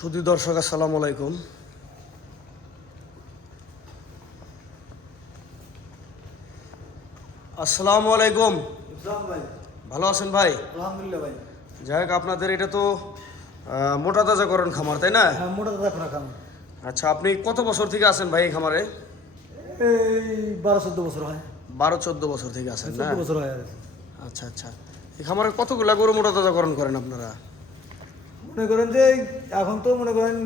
সুদী দর্শক আসসালামু আলাইকুম। আসসালামু আলাইকুম। ভালো আছেন ভাই? আলহামদুলিল্লাহ ভাই। যাই হোক আপনাদের এটা তো মোটা তাজাকরণ খামার তাই না? হ্যাঁ মোটা দাদা খোরা খাম আচ্ছা আপনি কত বছর থেকে আছেন ভাই এই খামারে? এই বারো চোদ্দ বছর হয়। বারো চোদ্দ বছর থেকে আছেন না? বছর হয় আচ্ছা আচ্ছা। এই খামারে কতগুলা গরু মোটা তাজাকরণ করেন আপনারা? মনে করেন যে এখন তো মনে করেন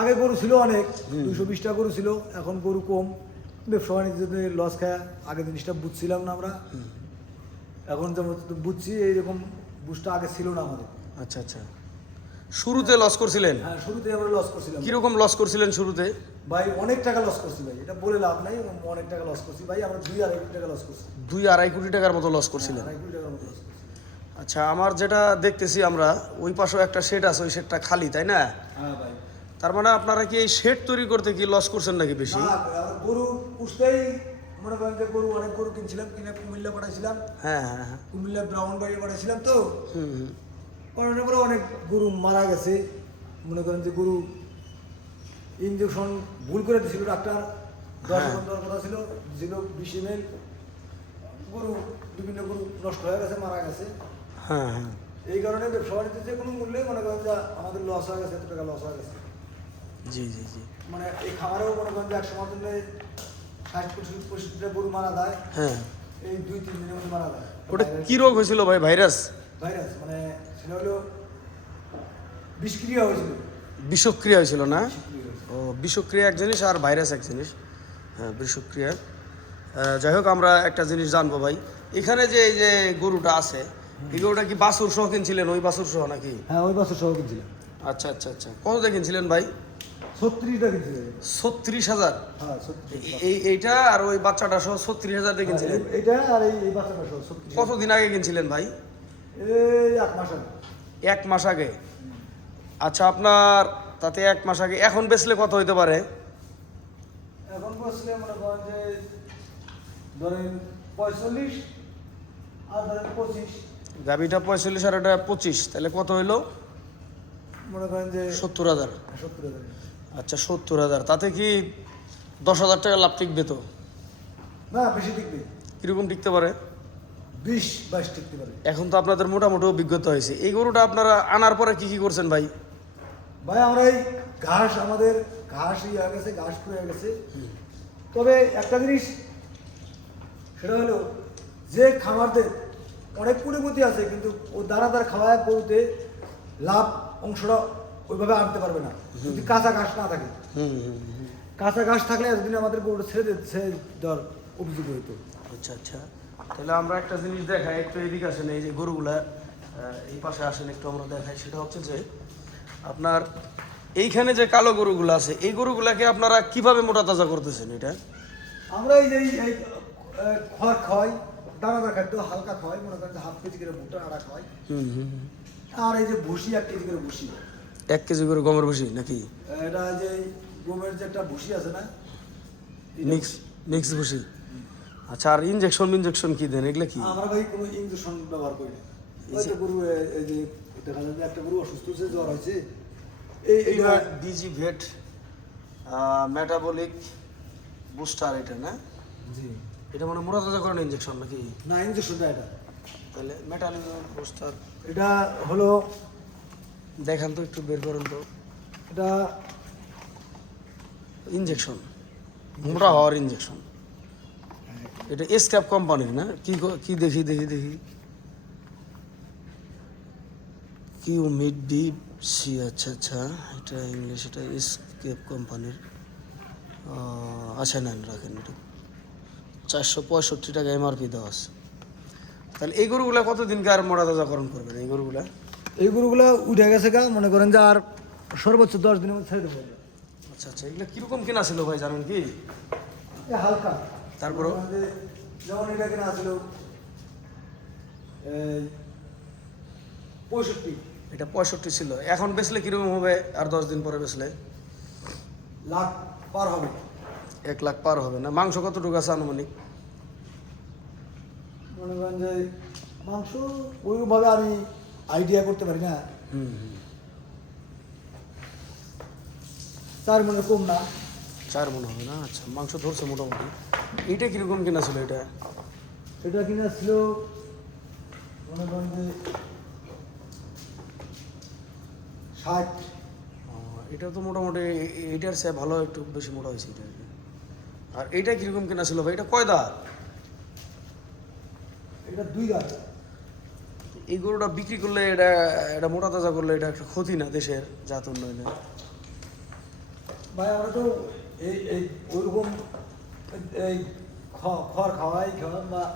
আগে গরু ছিল অনেক দুশো বিশটা গরু ছিল এখন গরু কম। ব্যবসা বাণিজ্য লস খায় আগে জিনিসটা বুঝছিলাম না আমরা। এখন যেমন বুঝছি এইরকম বুঝটা আগে ছিল না আমাদের। আচ্ছা আচ্ছা। শুরুতে লস করছিলেন? হ্যাঁ শুরুতে আমরা লস করছিলাম। কীরকম লস করছিলেন শুরুতে? ভাই অনেক টাকা লস করছি ভাই এটা বলে লাভ নাই অনেক টাকা লস করছি। ভাই আমরা দুই আড়াই কোটি টাকা লস করছি। দুই আড়াই কোটি টাকার মতো লস করছিলেন। আড়াই কোটি টাকার মতো আচ্ছা আমার যেটা দেখতেছি আমরা ওই পাশেও একটা শেড আছে ওই শেডটা খালি তাই না? হ্যাঁ ভাই। তার মানে আপনারা কি এই শেড তৈরি করতে কি লস করছেন নাকি বেশি? গরু পুষতেই মনে করেন যে গরু অনেক গরু কিনছিলাম কিনে কুমিল্লা পাঠাইছিলাম। হ্যাঁ হ্যাঁ হ্যাঁ। কুমিল্লা ব্রাউন বাড়ি পাঠাইছিলাম তো। হুম হুম। অনেক পরে অনেক গরু মারা গেছে। মনে করেন যে গরু ইঞ্জেকশন ভুল করে দিয়েছিল ডাক্তার। দশ হ্যাঁ। দেওয়ার কথা ছিল ছিল বিশ এম গরু বিভিন্ন গরু নষ্ট হয়ে গেছে মারা গেছে। হ্যাঁ হ্যাঁ। এই কারণে ব্যবসা বাণিজ্যে যে কোনো মূল্যে মনে করেন যে আমাদের লস হয়ে গেছে এত টাকা লস হয়ে গেছে। জি জি জি। মানে এই খামারেও মনে করেন যে এক সময় জন্য ষাট পঁচিশ পঁচিশটা গরু মারা যায় হ্যাঁ। এই দুই তিন দিনের মধ্যে মারা যায়। ওটা কি রোগ হয়েছিল ভাই? ভাইরাস? ভাইরাস মানে সেটা হলো বিষক্রিয়া হয়েছিল। বিষক্রিয়া হয়েছিল না? ও বিষক্রিয়া এক জিনিস আর ভাইরাস এক জিনিস। হ্যাঁ বিষক্রিয়া। যাই হোক আমরা একটা জিনিস জানব ভাই। এখানে যে এই যে গরুটা আছে এই গরুটা কি বাছুর সহ কিনছিলেন? ওই বাছুর সহ নাকি? হ্যাঁ ওই বছর সহ কিনছিলাম। আচ্ছা আচ্ছা আচ্ছা। কত কিনছিলেন ভাই? ছত্রিশটা ছত্রিশ হাজার হ্যাঁ এই এইটা আর ওই বাচ্চাটা সহ ছত্রিশ হাজার দিয়ে কিনছিলেন? হ্যাঁ, এটা আর এই এই বাচ্চাটা সহ কতদিন আগে কিনছিলেন ভাই? এই এক মাস আগে। এক মাস আগে। আচ্ছা আপনার তাতে এক মাস আগে এখন বেচলে কত হইতে পারে? এখন মনে করেন যে ধরেন পঁয়তাল্লিশ আর ধরেন পঁচিশ। গাভিটা পঁয়তাল্লিশ আর ওটা পঁচিশ তাহলে কত হইল? মনে করেন যে সত্তর হাজার। সত্তর হাজার। আচ্ছা সত্তর হাজার। তাতে কি দশ হাজার টাকা লাভ টিকবে তো? না বেশি টিকবে। কীরকম টিকতে পারে? বিশ বাইশ টিকতে পারে। এখন তো আপনাদের মোটামুটি অভিজ্ঞতা হয়েছে। এই গরুটা আপনারা আনার পরে কি কি করছেন ভাই? ভাই আমরা এই ঘাস আমাদের ঘাস ইয়ে হয়ে গেছে ঘাস পুড়ে গেছে। তবে একটা জিনিস সেটা হলো যে খামারদের অনেক পুঁজিপতি আছে কিন্তু ও দানাদার খাওয়ায় গরুতে লাভ অংশটা ওইভাবে আনতে পারবে না। যদি কাঁচা ঘাস না থাকে। কাঁচা ঘাস থাকলে এতদিন আমাদের গরুটা ছেড়ে ছেড়ে দেওয়ার অভিযোগ হইতো আচ্ছা আচ্ছা। তাহলে আমরা একটা জিনিস দেখাই একটু এদিকে আসেন এই যে গরুগুলা এই পাশে আসেন একটু আমরা দেখাই। সেটা হচ্ছে যে আপনার এইখানে যে কালো গরুগুলো আছে এই গরুগুলাকে আপনারা কীভাবে মোটা তাজা করতেছেন এটা? আমরা এই যে খড় খাওয়াই দানাদার খাদ্য হালকা খাওয়াই মনে করেন হাফ কেজি করে ভুট্টা আটা খাওয়াই। হুম হুম হুম। আর এই যে ভুসি এক কেজি করে ভুসি। এক কেজি করে গমের ভুসি নাকি? এটা যে এই গমের যে একটা ভুসি আছে না মিক্স মিক্স ভুসি। আচ্ছা আর ইনজেকশন ইনজেকশন কি দেন? এগুলা কি? আমরা ভাই কোনো ইঞ্জেকশন ব্যবহার করি না। ওই তো গরু এই যে দেখা যায় যে একটা গরু অসুস্থ হয়েছে জ্বর হয়েছে। এই এইটা ডিজি ভেট মেটাবলিক বুস্টার এটা না? জি। এটা মানে মোটা তাজা করেন ইনজেকশন নাকি না ইঞ্জেকশনটা এটা। তাহলে মেটাবলিক বুস্টার এটা হলো দেখান তো একটু বের করেন তো। এটা ইনজেকশন মোটা হওয়ার ইনজেকশন এটা এসক্যাপ কোম্পানির না? কি ক- কি দেখি দেখি দেখি। কিউ মিড ডি সি আচ্ছা আচ্ছা। এটা ইংলিশ এটা এসকেপ কোম্পানির আচ্ছা নেন রাখেন এটা। চারশো পঁয়ষট্টি টাকা এমআরপি দেওয়া আছে। তাহলে এই গরুগুলা কতদিনকে আর মোটা তাজাকরণ করবেন এই গরুগুলা? এই গরুগুলো উঠে গেছে গা মনে করেন যে আর সর্বোচ্চ দশ দিনের মধ্যে ছেড়ে দেবো। আচ্ছা আচ্ছা এগুলো কীরকম কেনা ছিল ভাই জানেন কি? হালকা। যে যেমন এটা কিনা আসলো পঁয়ষট্টি। এটা পঁয়ষট্টি ছিল। এখন বেচলে কীরকম হবে আর দশ দিন পরে বেচলে? লাখ পার হবে। এক লাখ পার হবে না। মাংস কতটুকু আছে আনুমানিক? মনে করেন যে মাংস ওইভাবে আমি আইডিয়া করতে পারি না। চার মনে কম না। চার মনে হবে না? আচ্ছা মাংস ধরছে মোটামুটি। এইটা কীরকম কিনা ছিল এটা? এটা কিনা ছিল মনে করেন যে ষাট। এটা তো মোটামুটি এ- এইটার সে ভালো একটু বেশি মোটা হয়েছে এটা। আর এইটা কীরকম কিনা ছিল ভাই? এটা কয় দাঁত? এটা দুই গাছ এই গরুটা বিক্রি করলে এটা এটা মোটা তাজা করলে এটা একটা ক্ষতি না দেশের জাত উন্নয়নে? ভাই আমরা তো এই এই ওইরকম এই খড় খাওয়াই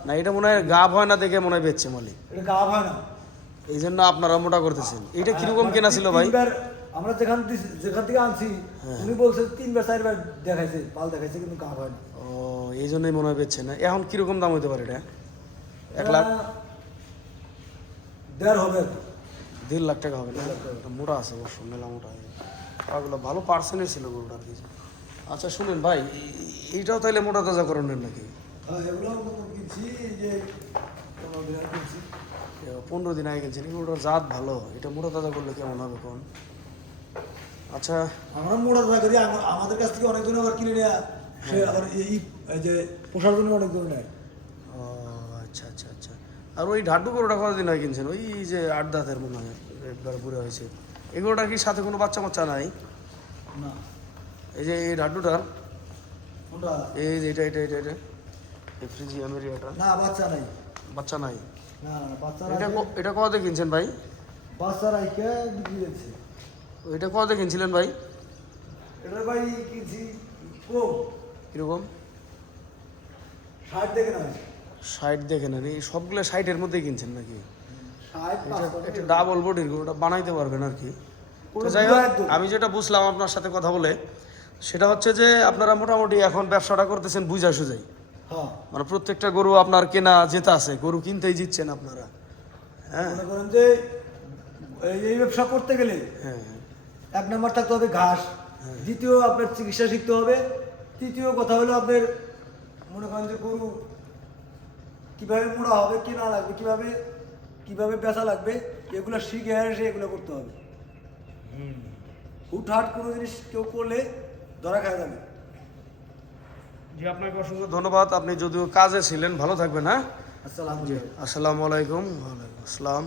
না এটা মনে হয় গাভ হয় না দেখে মনে হয় বেচছে মালিক। এটা গা হয় না। এই জন্য আপনারা মোটা করতেছেন। এটা কীরকম কেনা ছিল ভাই? আমরা যেখান যেখান থেকে আনছি হ্যাঁ। উনি বলছেন তিনবার চারবার দেখাইছে পাল দেখাইছে কিন্তু গা হয় না। ও এই জন্যই মনে হয় বেচছে না। এখন কীরকম দাম হতে পারে এটা? এক লাখ? দেড় হবে। দেড় লাখ টাকা হবে না? মোটা আছে অবশ্য মেলা মোটা ওগুলো ভালো পার্সেন্টেজ ছিল গরুটা আর কি। আচ্ছা শুনেন ভাই এই- এইটাও তাইলে মোটা তাজা করণের নাকি? হ্যাঁ পনেরো দিন আগে কিনছি। এগুলোর জাত ভালো এটা মোটা তাজা করলে কেমন হবে কোন? আচ্ছা আমরা মোটা দাদা করি আমাদের কাছ থেকে অনেকজন আবার কিনে নেয়। সে আবার এই যে পোষার জন্য অনেকজন নেয়। ও আচ্ছা আচ্ছা আচ্ছা। আর ওই ঢাড্ডু গরুটা কতদিন আগে কিনছেন? ওই যে আট দাঁতের মনে হয় একবার বুড়ে হয়েছে। এগুলোটার কি সাথে কোনো বাচ্চা বাচ্চা নাই? না। এই যে এই ঢাড্ডুটা কোনটা? এই যে এটা এটা এটা এটা। এই ফ্রিজিয়ামের এটা না বাচ্চা নাই। বাচ্চা নাই? না না বাচ্চা এটা এটা কত কিনছেন ভাই? বাচ্চা রাইকে বিক্রি এটা কত কিনছিলেন ভাই? এটা ভাই কিনছি কম কীরকম? ষাট দেখে না ষাট দেখে নেন। এই সবগুলো ষাটের মধ্যে কিনছেন নাকি? এটা ডাবল বডির ওটা বানাইতে পারবেন আর কি। তো যাই হোক আমি যেটা বুঝলাম আপনার সাথে কথা বলে সেটা হচ্ছে যে আপনারা মোটামুটি এখন ব্যবসাটা করতেছেন বুঝা সুজাই হ্যাঁ। মানে প্রত্যেকটা গরু আপনার কেনা যেটা আছে গরু কিনতেই জিতছেন আপনারা। হ্যাঁ। যে এই- এই ব্যবসা করতে গেলে হ্যাঁ হ্যাঁ। এক নম্বর থাকতে হবে ঘাস। দ্বিতীয় আপনার চিকিৎসা শিখতে হবে। তৃতীয় কথা হলো আপনার মনে করেন যে গরু কীভাবে মোড়া হবে কি না লাগবে কীভাবে কীভাবে বেচা লাগবে এগুলো শিখে এসে এগুলো করতে হবে। হুটহাট কোনো জিনিস কেউ করলে ধরা খাওয়া যাবে জি আপনাকে অসংখ্য ধন্যবাদ। আপনি যদিও কাজে ছিলেন ভালো থাকবেন হ্যাঁ? আসসালাম আসসালামু আলাইকুম। ওয়ালাইকুম আসসালাম।